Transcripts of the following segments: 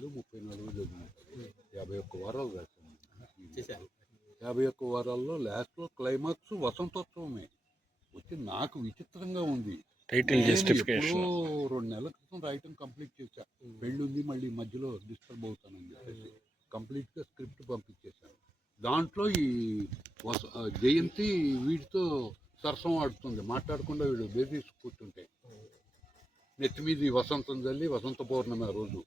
పేజీలు 34 చదివినారు. 51 వారాలు రాశాను. 51 వారాల్లో లాస్ట్లో క్లైమాక్స్ వసంతోత్సవమే వచ్చి నాకు విచిత్రంగా ఉంది. టైటిల్ జస్టిఫికేషన్ 2 నెలల క్రితం రాయటం కంప్లీట్ చేశా. పెళ్ళి ఉంది, మళ్ళీ మధ్యలో డిస్టర్బ్ అవుతానని చెప్పేసి కంప్లీట్గా స్క్రిప్ట్ పంపించేశాను. దాంట్లో ఈ జయంతి వీడితో సరసం ఆడుతుంది, మాట్లాడకుండా వీడు బేబీస్ కూర్చుంటే నెత్తి మీద వసంతం జల్లి, వసంత పౌర్ణమి ఆ రోజు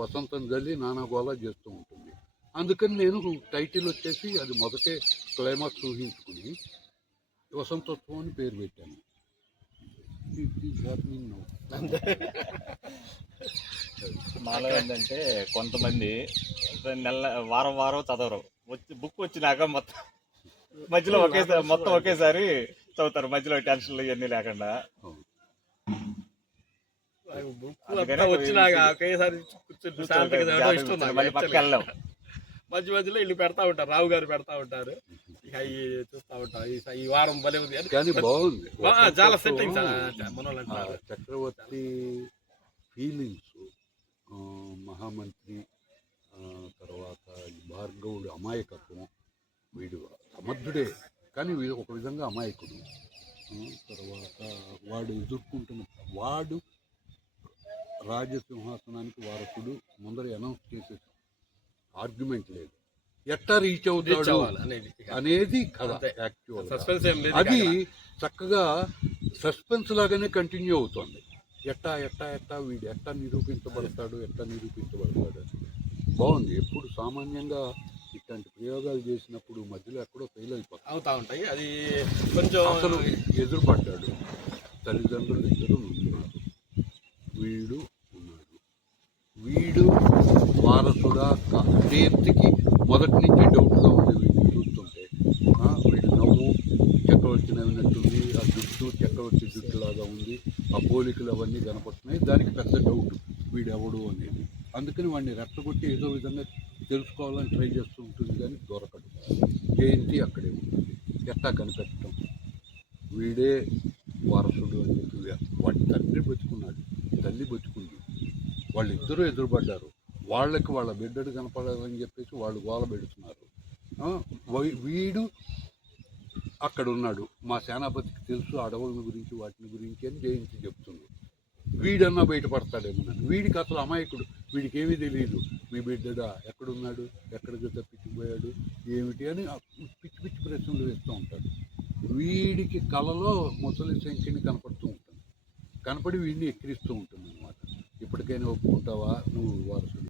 వసంతం జల్లి నానా గోళ చేస్తూ ఉంటుంది. అందుకని నేను టైటిల్ వచ్చేసి అది మొదటే క్లైమాక్స్ ఊహించుకుని వసంతోత్సవం అని పేరు పెట్టాను. మాలో ఏంటంటే కొంతమంది వారం వారం చదవరు, బుక్ వచ్చినాక మధ్యలో ఒకేసారి చదువుతారు, మధ్యలో టెన్షన్లు ఇవన్నీ లేకుండా. మధ్య మధ్యలో ఇల్లు పెడతా ఉంటారు, రావు గారు పెడతా ఉంటారు, ఇక అవి చూస్తా ఉంటాం. ఈ వారం భలే ఉంది కానీ బాగుంది, చాలా సెట్టింగ్. చక్రవర్తి ఫీలింగ్స్, మహామంత్రి, తర్వాత భార్గవుడు అమాయకత్వం, వీడు సమర్థుడే కానీ వీడు ఒక విధంగా అమాయకుడు. తర్వాత వాడు ఎదుర్కొంటున్న వాడు రాజసింహాసనానికి వారసుడు ముందర అనౌన్స్ చేసేసాం, ఆర్గ్యుమెంట్ లేదు, ఎట్టా రీచ్ అవుతాడు అనేది కథ. యాక్చువల్ అది చక్కగా సస్పెన్స్ లాగానే కంటిన్యూ అవుతుంది. ఎట్టా వీడు ఎట్టా నిరూపించబడతాడు అని బాగుంది. ఎప్పుడు సామాన్యంగా ఇట్లాంటి ప్రయోగాలు చేసినప్పుడు మధ్యలో ఎక్కడో ఫెయిల్ అవుతా ఉంటాయి. అది కొంచెం అసలు ఎదురుపడ్డాడు, తల్లిదండ్రులు ఇద్దరు ఉన్నారు, వీడు ఉన్నాడు, వీడు వారసుడా జయంతికి మొదటి నుంచి డౌట్గా ఉంది. వీడిని చూస్తుంటే వీడు నవ్వు చక్రవర్తి నవ్వినట్టుంది, ఆ జుట్టు చక్రవర్తి జుట్టులాగా ఉంది, ఆ పోలికలు అవన్నీ కనపడుతున్నాయి. దానికి పెద్ద డౌట్ వీడెవడు అనేది. అందుకని వాడిని రెచ్చగొట్టి ఏదో విధంగా తెలుసుకోవాలని ట్రై చేస్తూ ఉంటుంది, కానీ దొరకడు. జయంతి అక్కడే ఉంటుంది, ఎట్టా కనిపెట్టడం వీడే వారసుడు అని చెప్పి. వాడి తండ్రి బతుకున్నాడు, తల్లి బతుకుంది, వాళ్ళిద్దరూ ఎదురుపడ్డారు. వాళ్ళకి వాళ్ళ బిడ్డడు కనపడాలని చెప్పేసి వాళ్ళు గోల పెడుతున్నారు. వీడు అక్కడ ఉన్నాడు, మా సేనాపతికి తెలుసు అడవుల గురించి వాటిని గురించి అని జయంతి చెప్తుంది. వీడన్నా బయటపడతాడేమోనని. వీడికి అసలు అమాయకుడు, వీడికి ఏమీ తెలియదు. మీ బిడ్డడా ఎక్కడున్నాడు, ఎక్కడికి తప్పించిపోయాడు ఏమిటి అని పిచ్చి పిచ్చి ప్రశ్నలు వేస్తూ ఉంటాడు. వీడికి కళలో ముసలి శంకిని కనపడుతూ ఉంటుంది, కనపడి వీడిని ఎక్కిరిస్తూ ఉంటుంది అన్నమాట. ఇప్పటికైనా ఒప్పుకుంటావా నువ్వు వారసుడు